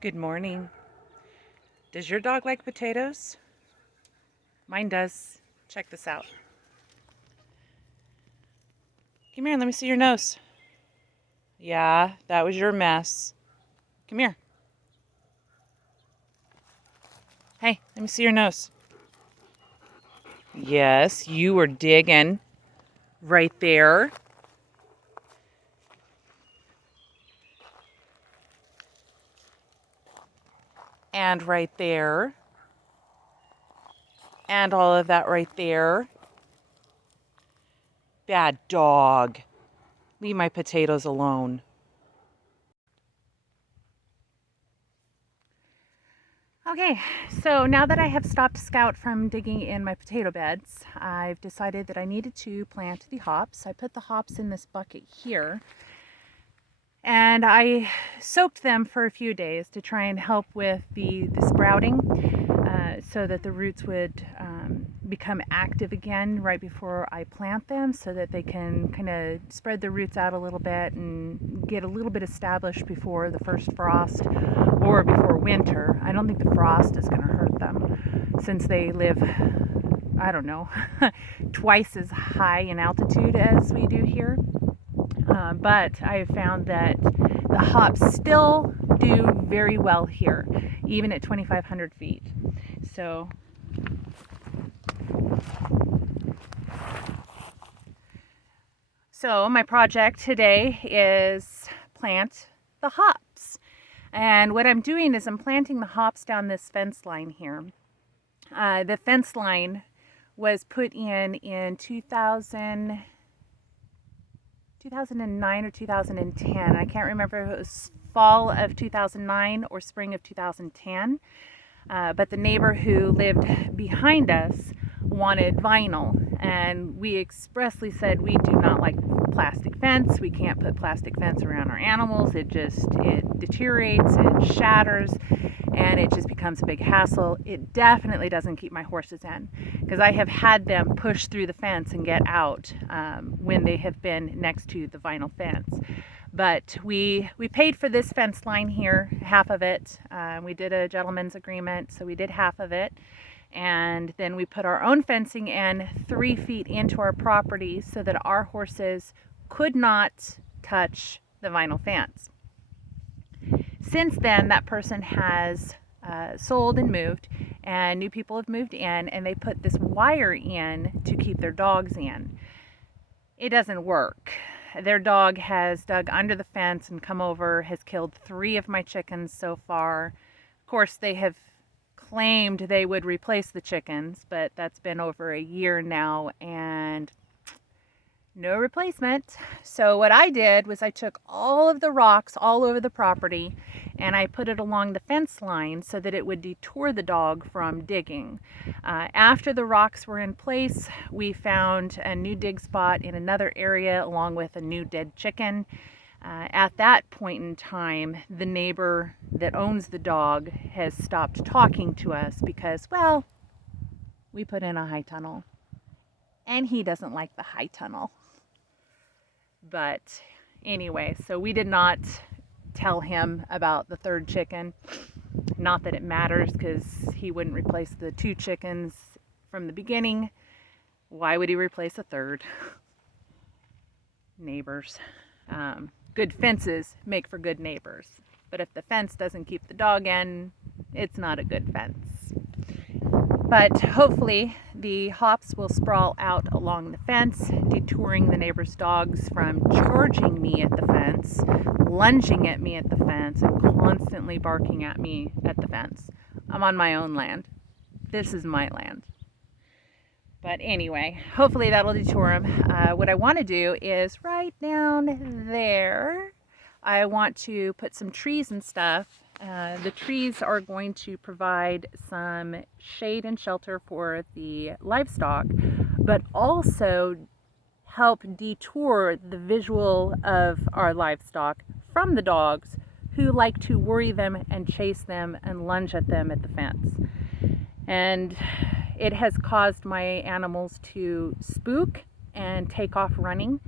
Good morning. Does your dog like potatoes? Mine does. Check this out. Come here and let me see your nose. Yeah, that was your mess. Come here. Hey, let me see your nose. Yes, you were digging right there. And right there. And all of that right there. Bad dog. Leave my potatoes alone. Okay, so now that I have stopped Scout from digging in my potato beds, I've decided that I needed to plant the hops. I put the hops in this bucket here, and I soaked them for a few days to try and help with the sprouting, so that the roots would become active again right before I plant them, so that they can kind of spread the roots out a little bit and get a little bit established before the first frost or before winter. I don't think the frost is going to hurt them since they live, I don't know, twice as high in altitude as we do here. But I have found that the hops still do very well here, even at 2,500 feet. So my project today is plant the hops. And what I'm doing is I'm planting the hops down this fence line here. The fence line was put in 2009 or 2010. I can't remember if it was fall of 2009 or spring of 2010. But the neighbor who lived behind us wanted vinyl, and we expressly said we do not like plastic fence. We can't put plastic fence around our animals. It deteriorates, it shatters, and it just becomes a big hassle. It definitely doesn't keep my horses in, because I have had them push through the fence and get out when they have been next to the vinyl fence. But we paid for this fence line here, half of it. We did a gentleman's agreement, so we did half of it. And then we put our own fencing in 3 feet into our property so that our horses could not touch the vinyl fence. Since then, that person has sold and moved, and new people have moved in, and they put this wire in to keep their dogs in. It doesn't work. Their dog has dug under the fence and come over, has killed 3 of my chickens so far. Of course, they have claimed they would replace the chickens, but that's been over a year now and no replacement. So what I did was I took all of the rocks all over the property and I put it along the fence line so that it would detour the dog from digging. After the rocks were in place, we found a new dig spot in another area along with a new dead chicken. At that point in time, the neighbor that owns the dog has stopped talking to us because, well, we put in a high tunnel and he doesn't like the high tunnel. But anyway, so we did not tell him about the 3rd chicken. Not that it matters, because he wouldn't replace the 2 chickens from the beginning. Why would he replace a 3rd? Neighbors. Good fences make for good neighbors. But if the fence doesn't keep the dog in, it's not a good fence. But hopefully the hops will sprawl out along the fence, detouring the neighbor's dogs from charging me at the fence, lunging at me at the fence, and constantly barking at me at the fence. I'm on my own land. This is my land. But anyway, hopefully that'll detour him. What I want to do is right down there, I want to put some trees and stuff. The trees are going to provide some shade and shelter for the livestock, but also help detour the visual of our livestock from the dogs who like to worry them and chase them and lunge at them at the fence. And it has caused my animals to spook and take off running.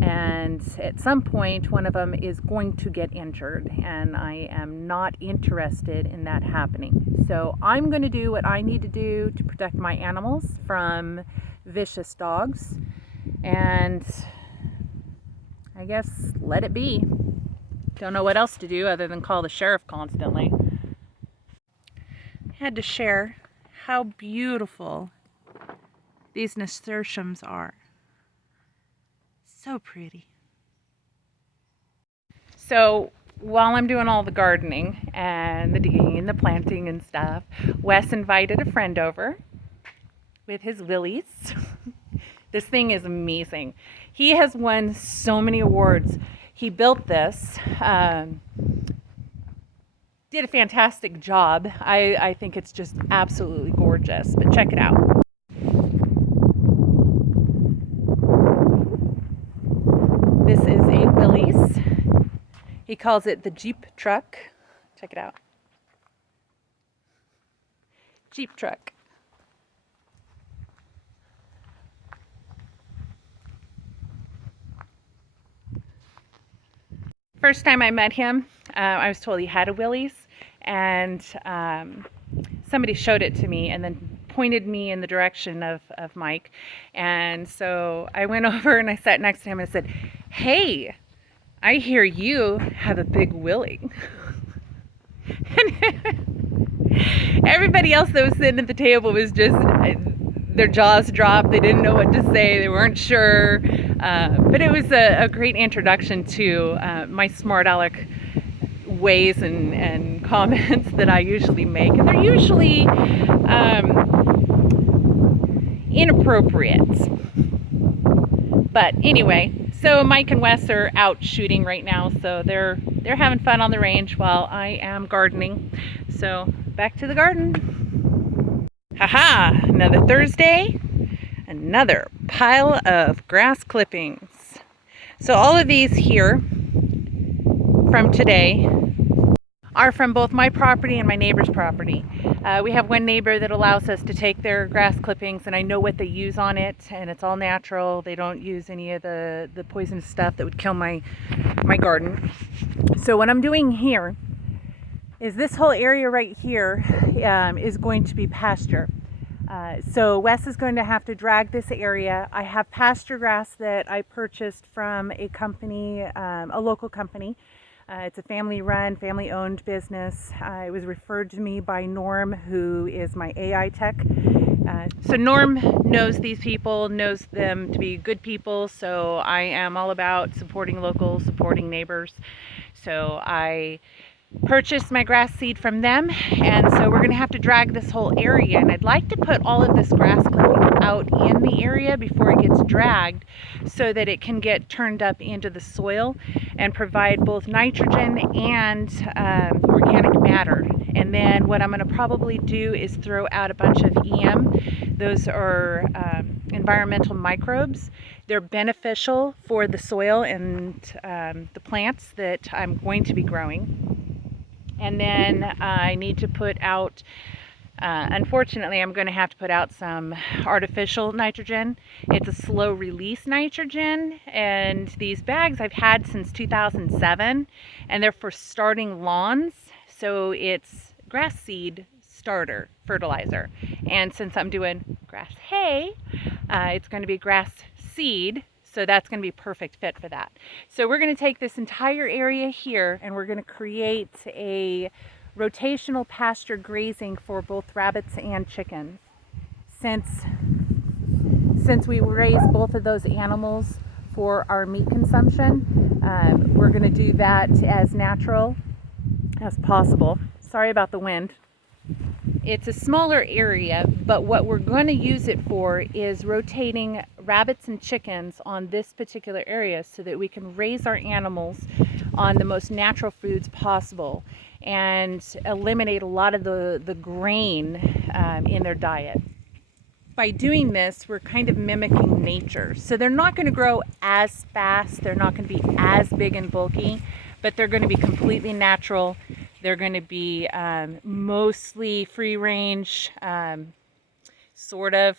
And at some point, one of them is going to get injured, and I am not interested in that happening. So I'm going to do what I need to do to protect my animals from vicious dogs, and I guess let it be. Don't know what else to do other than call the sheriff constantly. I had to share how beautiful these nasturtiums are. So pretty. So while I'm doing all the gardening and the digging and the planting and stuff, Wes invited a friend over with his willies. This thing is amazing. He has won so many awards. He built this, did a fantastic job. I think it's just absolutely gorgeous, but check it out. This is a Willys. He calls it the Jeep truck. Check it out. Jeep truck. First time I met him, I was told he had a Willys, and somebody showed it to me and then pointed me in the direction of Mike. And so I went over and I sat next to him and I said, "Hey, I hear you have a big willy." And everybody else that was sitting at the table was just, their jaws dropped. They didn't know what to say. They weren't sure. But it was a great introduction to my smart aleck ways and comments that I usually make. And they're usually inappropriate. But anyway, so Mike and Wes are out shooting right now, so they're having fun on the range while I am gardening. So back to the garden. Haha, another Thursday, another pile of grass clippings. So all of these here from today are from both my property and my neighbor's property. We have one neighbor that allows us to take their grass clippings, and I know what they use on it, and it's all natural. They don't use any of the poisonous stuff that would kill my garden. So what I'm doing here is this whole area right here is going to be pasture. So Wes is going to have to drag this area. I have pasture grass that I purchased from a company, a local company. It's a family-run, family-owned business. It was referred to me by Norm, who is my AI tech. So Norm knows these people, knows them to be good people, so I am all about supporting local, supporting neighbors. So I purchased my grass seed from them, and so we're going to have to drag this whole area, and I'd like to put all of this grass clipping out in the area before it gets dragged so that it can get turned up into the soil and provide both nitrogen and organic matter. And then what I'm going to probably do is throw out a bunch of EM. Those are environmental microbes. They're beneficial for the soil and the plants that I'm going to be growing. And then I need to put out, unfortunately, I'm going to have to put out some artificial nitrogen. It's a slow release nitrogen, and these bags I've had since 2007, and they're for starting lawns. So it's grass seed starter fertilizer. And since I'm doing grass hay, it's going to be grass seed. So that's going to be a perfect fit for that. So we're going to take this entire area here and we're going to create a rotational pasture grazing for both rabbits and chickens. Since we raise both of those animals for our meat consumption, we're going to do that as natural as possible. Sorry about the wind. It's a smaller area, but what we're going to use it for is rotating rabbits and chickens on this particular area so that we can raise our animals on the most natural foods possible and eliminate a lot of the grain in their diet. By doing this, we're kind of mimicking nature. So they're not going to grow as fast, they're not going to be as big and bulky, but they're going to be completely natural. They're going to be mostly free range, sort of.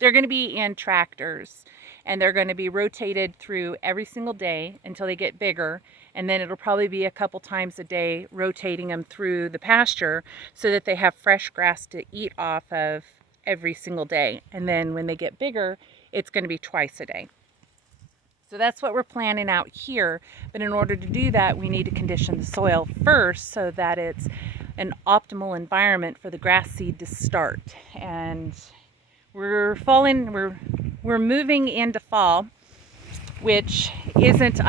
They're going to be in tractors and they're going to be rotated through every single day until they get bigger, and then it'll probably be a couple times a day rotating them through the pasture so that they have fresh grass to eat off of every single day. And then when they get bigger, it's going to be twice a day. So that's what we're planning out here. But in order to do that, we need to condition the soil first so that it's an optimal environment for the grass seed to start. And we're moving into fall, which isn't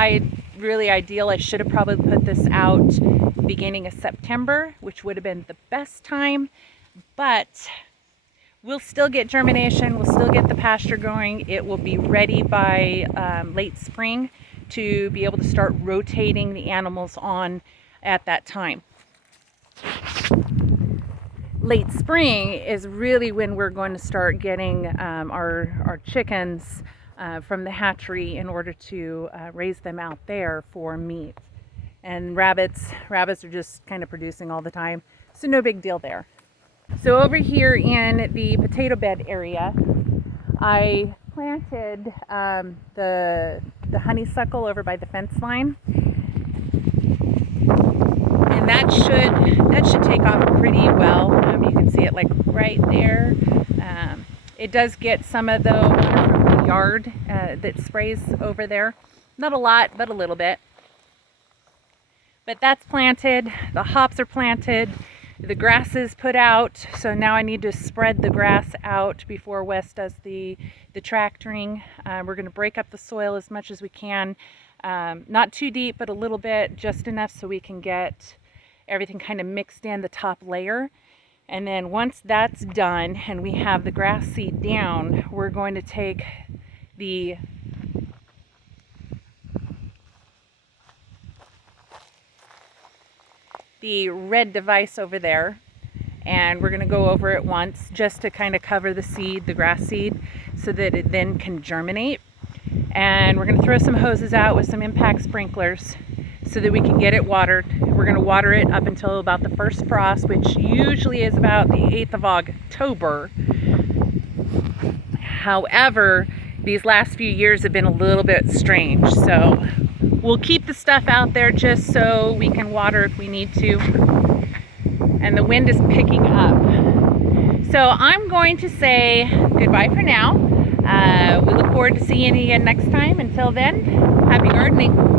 really ideal. I should have probably put this out beginning of September, which would have been the best time, but we'll still get germination, we'll still get the pasture going. It will be ready by late spring to be able to start rotating the animals on at that time. Late spring is really when we're going to start getting our chickens from the hatchery in order to raise them out there for meat. And rabbits are just kind of producing all the time, so no big deal there. So over here in the potato bed area, I planted the honeysuckle over by the fence line, and that should take off pretty well. You can see it like right there. It does get some of the water from the yard that sprays over there. Not a lot, but a little bit. But that's planted. The hops are planted. The grass is put out. So now I need to spread the grass out before Wes does the tractoring. We're going to break up the soil as much as we can. Not too deep, but a little bit, just enough so we can get everything kind of mixed in the top layer. And then once that's done and we have the grass seed down, we're going to take the red device over there, and we're going to go over it once just to kind of cover the seed, the grass seed, so that it then can germinate. And we're going to throw some hoses out with some impact sprinklers so that we can get it watered. We're going to water it up until about the first frost, which usually is about the 8th of October. However, these last few years have been a little bit strange, so we'll keep the stuff out there just so we can water if we need to. And the wind is picking up. So I'm going to say goodbye for now. We look forward to seeing you again next time. Until then, happy gardening.